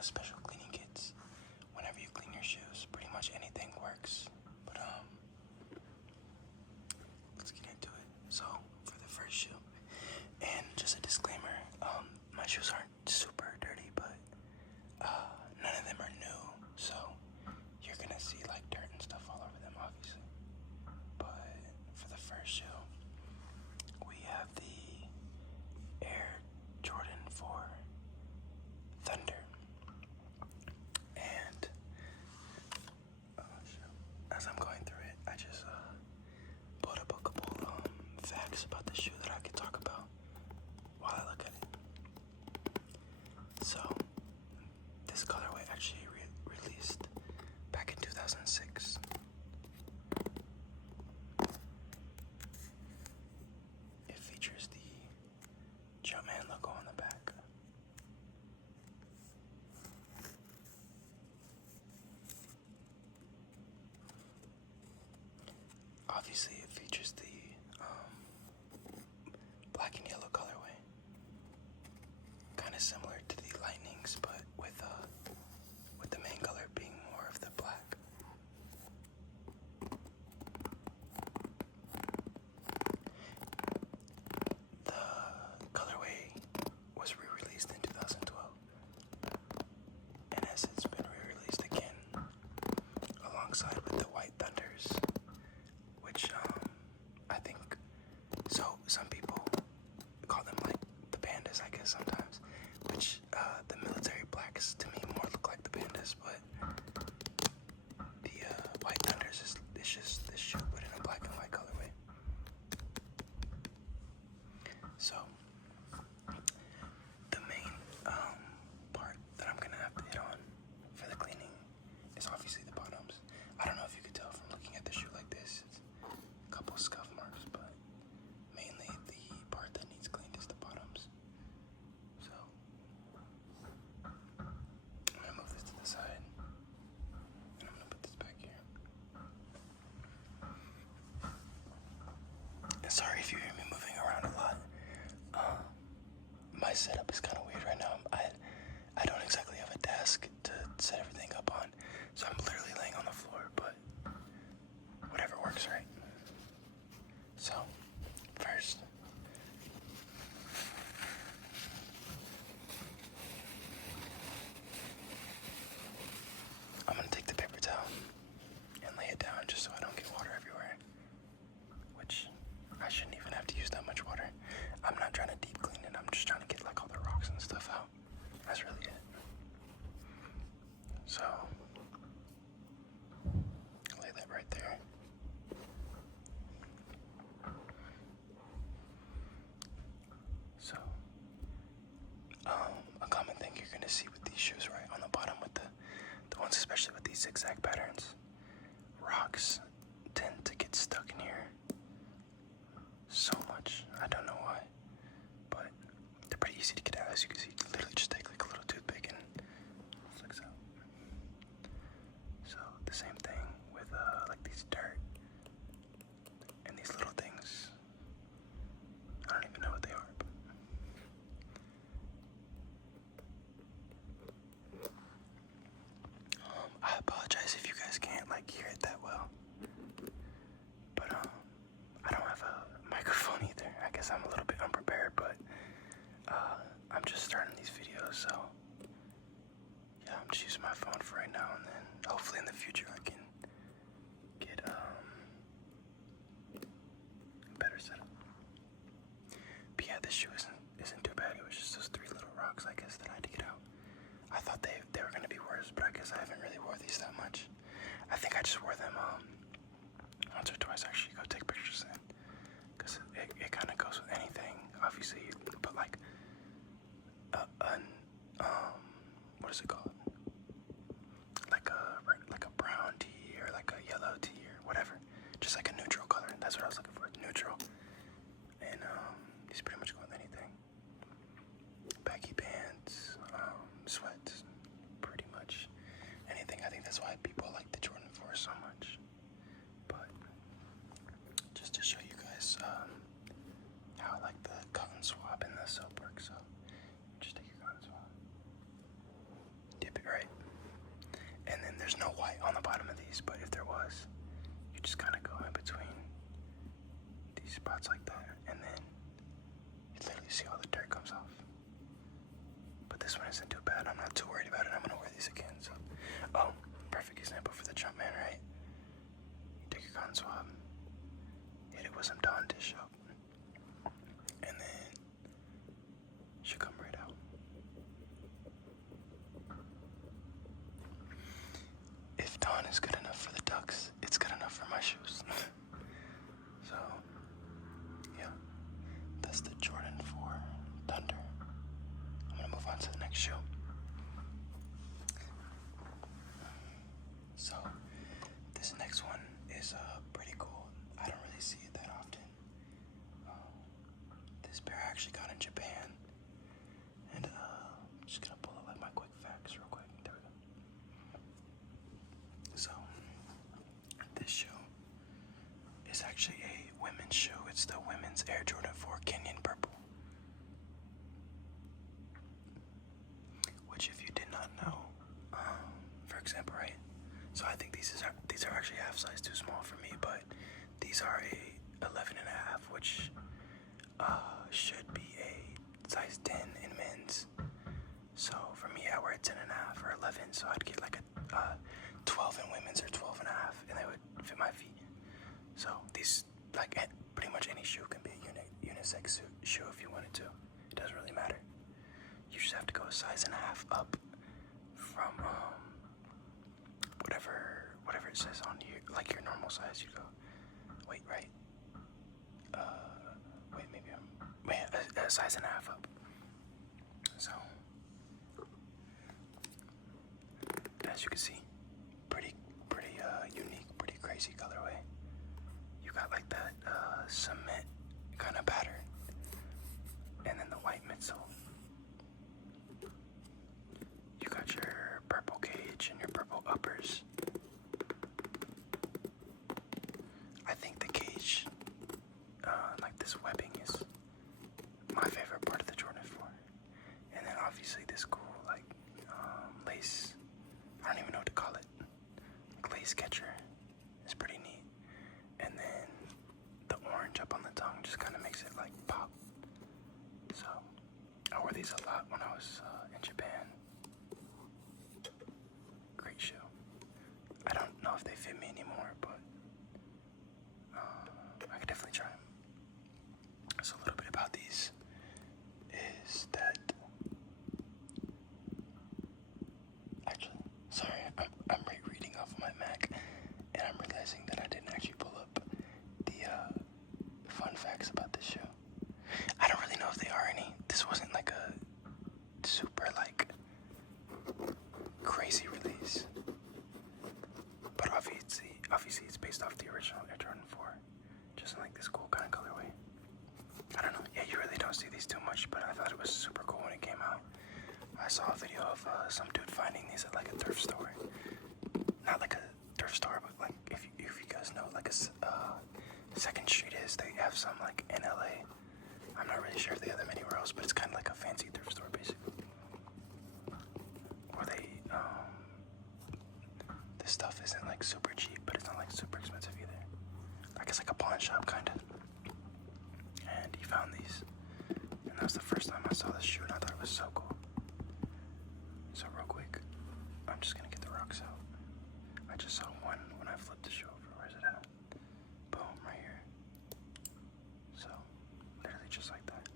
special cleaning kits whenever you clean your shoes. Pretty much anything works. But let's get into it. So for the first shoe, and just a disclaimer, my shoes aren't super dirty, but none of them are new, so you're gonna see like dirt and stuff all over them, obviously. But for the first shoe, we have the Air Jordan 4 Thunder. And as I'm going through it, I just pulled up a couple facts about the shoe that I could talk about while I look at it. So, this colorway actually released back in 2006. It features the Jumpman logo on the back. Obviously, it features the black and yellow colorway, kind of similar to the Lightnings, but with the main color being more of the black. The colorway was re-released in 2012, and as it's been re-released again alongside with the White Thunders, which I think, so some people call them like the pandas, I guess, sometimes, which the military blacks to me more look like the pandas, but the White Thunders is just this shoe but in a black and white colorway. So the main part that I'm gonna have to hit on for the cleaning is obviously the bottoms. I don't know if you could tell from looking at the shoe like this, it's a couple scuff marks, but mainly the part that needs cleaned is the bottoms. So I'm gonna move this to the side, and I'm gonna put this back here. And sorry if you hear me moving around a lot. My setup is kind of weird right now. I don't exactly have a desk to set everything up on, so I'm literally laying on the floor, but whatever works, right? So, first, I'm gonna take the paper towel and lay it down just so I don't get water everywhere, which I shouldn't even have to use that much water. I'm not trying to deep clean it, I'm just trying to get like all the rocks and stuff out. That's really it. So, lay that right there. So, a common thing you're gonna see with these shoes, right, on the bottom with the ones especially with these zigzag patterns, rocks tend to get stuck in here so much. I don't know why, but they're pretty easy to get out. As you can see, you can literally just take like a little toothpick and it flicks out. So the same thing with like these dirt and these little things. I don't even know what they are, but I apologize if you guys can't like hear it that well, but I don't have a microphone either. I guess I'm a little bit unprepared, but I'm just starting these videos, so yeah, I'm just using my phone for right now, and then hopefully in the future I can get better setup. But yeah, this shoe isn't too bad. It was just those three little rocks, I guess, that I had to get out. I thought they were gonna be worse, but I guess I haven't really wore these that much. I think I just wore them once or twice. Actually, go take pictures in, because it kind of goes with anything. Obviously, you put like what is it called? Like a brown tee or like a yellow tee or whatever. Just like a neutral color. That's what I was looking for. Neutral. And these pretty much go with anything. Baggy pants, sweats, pretty much anything. I think that's why people like the Jordan 4 so much. But these, but if there was, you just kind of go in between these spots like that, and then you literally see all the dirt comes off. But this one isn't too bad. I'm not too worried about it. I'm gonna wear these again. So, oh, perfect example for the Jumpman, right? You take your cotton swab, hit it with some Dawn dish soap, and then should come right out. If Dawn is good enough for the ducks, it's good enough for my shoes. So, yeah, that's the Jordan 4 Thunder. I'm gonna move on to the next shoe. So, this next one is pretty cool. I don't really see it that often. This pair I actually got in Japan. And I'm just gonna pull up like my quick facts real quick. There we go. So, this shoe is actually a women's shoe. It's the women's Air Jordan 4 Kenyan Purple. Which, if you did not know, for example, right? So I think these are actually half size too small for me, but these are a 11 and a half, which should be a size 10 in men's. So for me, I wear a 10 and a half or 11, so I'd get like a 12 in women's or 12 and a half, and they would fit my feet. So these, like pretty much any shoe can be a unisex shoe if you wanted to. It doesn't really matter. You just have to go a size and a half up from whatever it says on here, like your normal size. You go, wait, right? A size and a half up. So, as you can see, pretty unique, pretty crazy colorway. You got like that cement kind of pattern, and then the white midsole. You got your purple cage and your purple uppers. I think the cage, like this webbing, is my favorite part of the Jordan 4. And then obviously this cool, like, lace, I don't even know what to call it, lace catcher is pretty neat. And then the orange up on the tongue just kind of makes it, like, pop. So, I wore these a lot when I was in Japan. Great shoe. I don't know if they fit me anymore, but I could definitely try them. So a little bit about these is that, actually, sorry, I'm rereading off of my Mac, and I'm realizing that I didn't actually pull up the fun facts about this shoe. I don't really know if they are any. This wasn't like a super like crazy release, but obviously it's based off the original Air Jordan 4, just in like this cool kind of colorway. I don't know, yeah, you really don't see these too much, but I thought it was super cool when it came out. I saw a video of some dude finding these at like a thrift store. Not like a thrift store, but like if you guys know like a Second Street is, they have some like in LA. I'm not really sure if they have them anywhere else, but it's kind of like a fancy thrift store basically. Or they, this stuff isn't like super cheap, but it's not like super expensive either. Like it's like a pawn shop kind of. And he found these, and that was the first time I saw this shoe, and I thought it was so cool. So real quick, I'm just gonna get the rocks out. I just saw one when I flipped the shoe over. Where's it at? Boom, right here. So, literally just like that.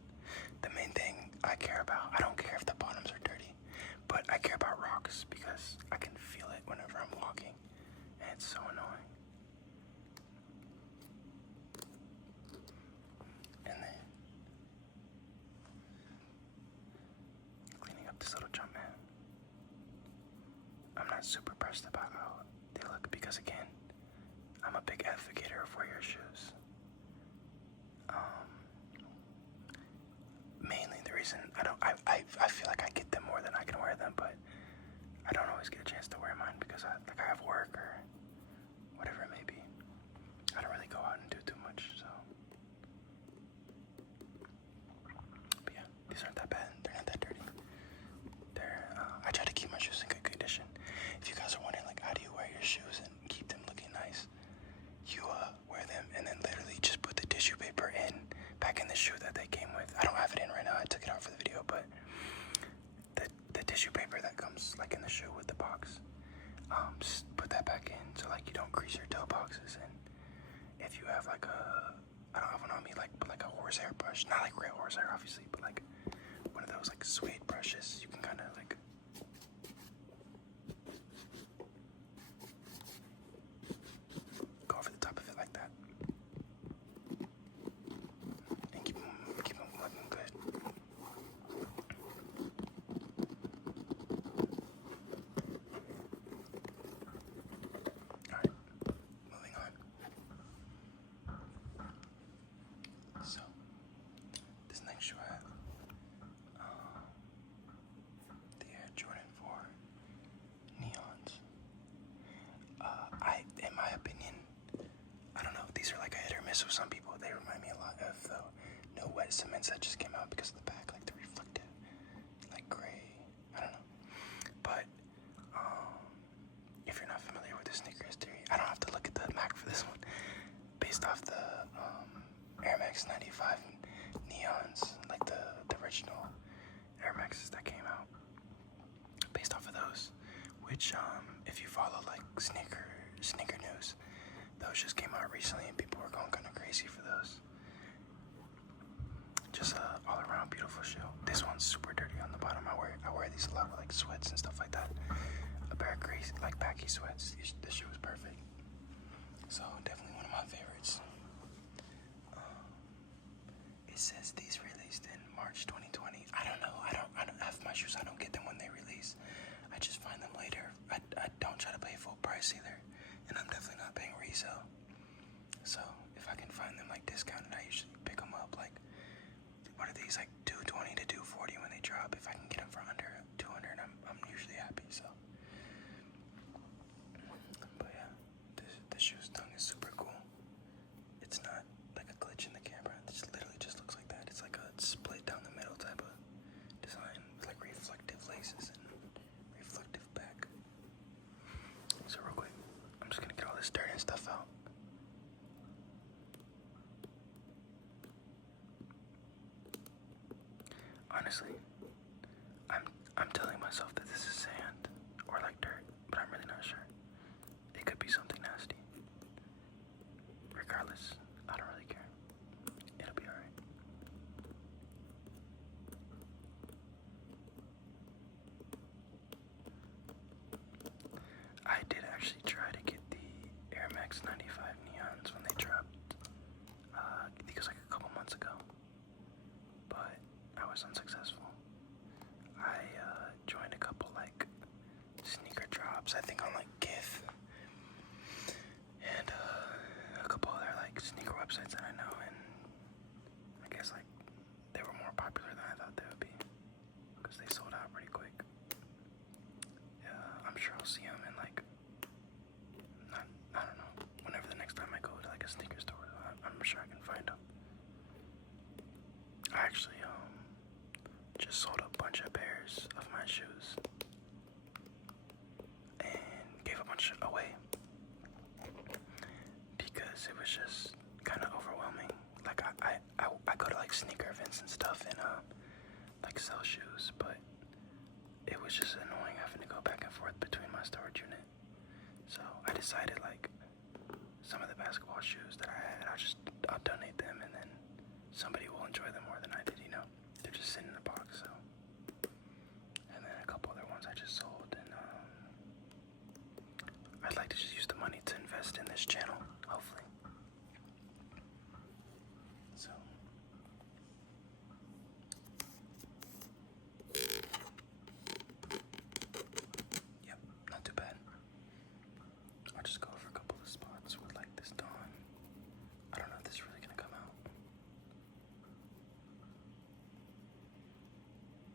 The main thing I care about, I don't care if the bottoms are dirty, but I care about rocks because I can feel it whenever I'm walking, and it's so annoying. And then, cleaning up this little Jumpman. I'm not super pressed about how they look because, again, I'm a big advocate of wear your shoes. Mainly the reason I feel like I get them more than I can wear them, but I don't always get a chance to wear mine because I have work or whatever it may be. I don't really go out and do too much, so. But yeah, these aren't that bad. They're not that dirty. I try to keep my shoes in good condition. If you guys are wondering, like, how do you wear your shoes and keep them like a, I don't have one on me, like, but like a horsehair brush. Not like real horsehair, obviously, but like one of those like suede brushes. You can kind of like go over the top of it like that, and keep them looking good. All right, moving on. So this next shoe I have, the Air Jordan 4 Neons. In my opinion, I don't know, these are like a hit or miss with some people. They remind me a lot of the No Wet Cements that just came out because of the back, like the reflective, like gray. I don't know. But if you're not familiar with the sneaker history, I don't have to look at the Mac for this one. Based off the Air Max 95 Neons, like the original Air Maxes that came out. Based off of those, which if you follow like sneaker news, those just came out recently and people were going kind of crazy for those. Just a all around beautiful shoe. This one's super dirty on the bottom. I wear these a lot with like sweats and stuff like that. A pair of gray like baggy sweats. This shoe is perfect. So definitely one of my favorites. It says these released in March 2020. I don't know. I don't have my shoes. I don't get them when they release. I just find them later. I don't try to pay full price either, and I'm definitely not paying resale. So if I can find them like discounted, I usually pick them up. Like, what are these, like $220 to $240 when they drop? If I can get them for under $200, I'm usually happy. So, but yeah, this shoe's tongue is super cool. It's not like a glitch in the camera. It just literally just looks like that. It's like a split down the middle type of design with like reflective laces and reflective back. So real quick, I'm just gonna get all this dirt and stuff out. Honestly, I'm telling myself that this is sand or like dirt, but I'm really not sure. It could be something nasty. Regardless, I don't really care. It'll be alright. I did actually try to get the Air Max 95 Neons when they dropped. I think it was like a couple months ago, but I was unsuccessful. I joined a couple like sneaker drops, I think on like GIF, and a couple other like sneaker websites that I know, and I guess like they were more popular than I thought they would be because they sold out pretty quick. I'm sure I'll see them in like, I don't know, whenever the next time I go to like a sneaker store, I'm sure I can find them. I actually just sold a bunch of pairs of my shoes and gave a bunch away because it was just kind of overwhelming. Like I go to like sneaker events and stuff and like sell shoes, but it was just annoying having to go back and forth between my storage unit. So I decided like some of the basketball shoes that I had, I'll donate them, and then somebody will enjoy them more than I did, you know? They're just sitting in a box, so. And then a couple other ones I just sold, and I'd like to just use the money to invest in this channel, hopefully. So. Yep, not too bad. I'll just go over a couple of spots with like this dawn. I don't know if this is really gonna come out.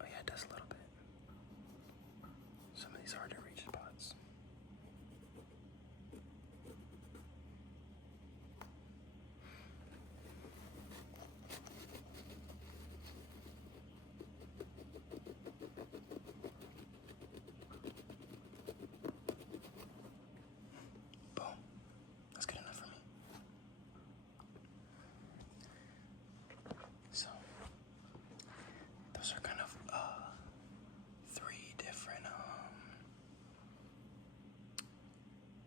Oh yeah, it does a little bit. Some of these hard to reach spots. Boom. That's good enough for me. So, those are kind of three different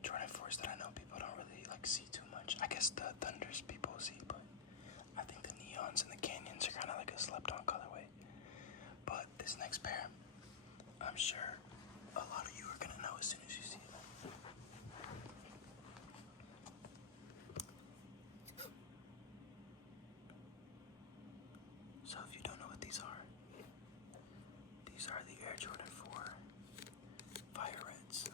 Jordan 4s that I know people don't really like see too much. I guess the Thunders people These are the Air Jordan 4 Fire Reds.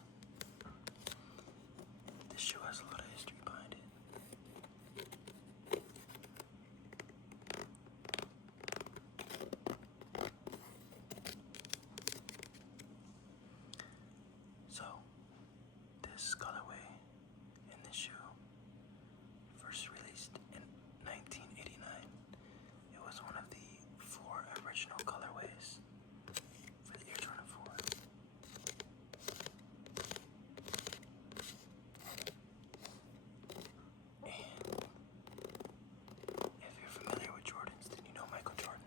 This shoe has a lot of history behind it. So, this colorway in this shoe first released in 1989. It was one of the 4 original colorways for the Air Jordan 4. And if you're familiar with Jordans, then you know Michael Jordan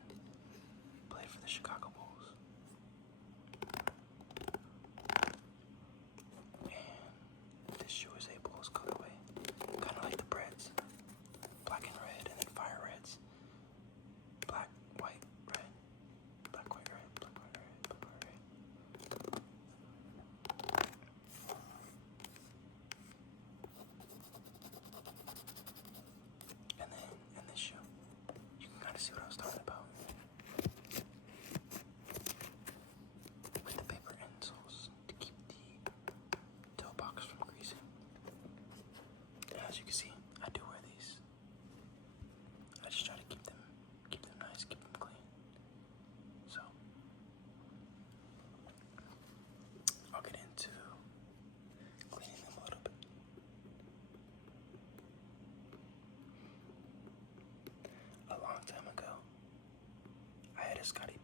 played for the Chicago Bulls. And this shoe is a Bulls colorway, kind of like the Preds. Black and red, and then fire reds. Black, white, red. Black, white, red. Black, white, red. Black, white, red. And then in this shoe, you can kind of see what I was talking about. With the paper insoles to keep the toe box from greasing. And as you can see, I do wear these. I just try to keep them nice, keep them clean. So I'll get into cleaning them a little bit. A long time ago, I had a Scottie